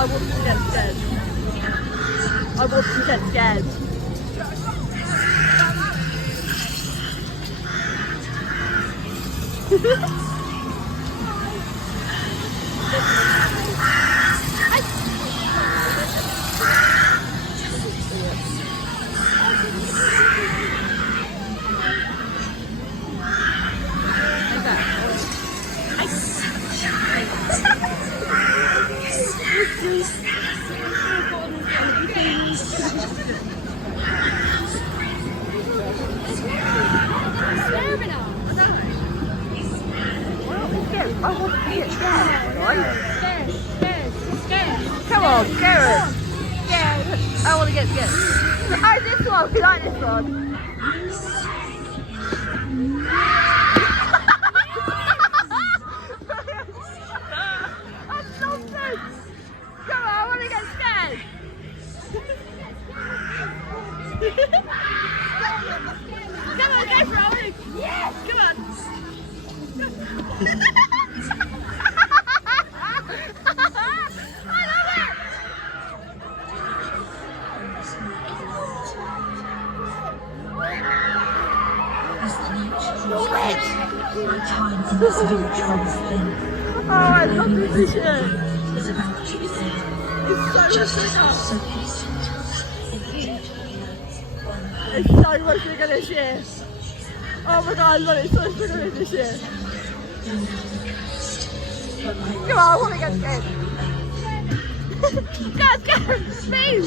I want to get scared. I want to get scared. I want to get scared, right? Come on, Garrett. I want to get scared. Oh, this one. We like this one. I love this. Come on, I want to get scared. Come on, go for it. Yes, come on. Oh, I love this shit. It's so much bigger this year. Oh my god, I love it. It's so much bigger this year. Come on, I want to get scared. Get scared, please.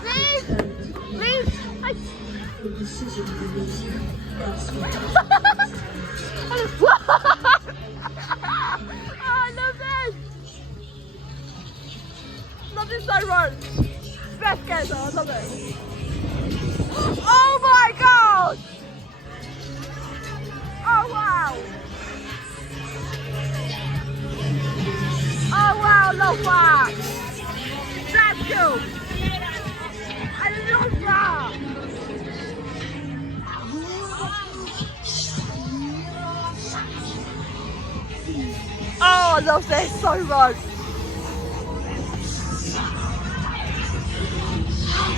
Please. I love this. Love this so much. Best guess, I love it. Oh my god! Oh wow! Oh wow, love that! That's cool! I love that! Oh, I love this so much!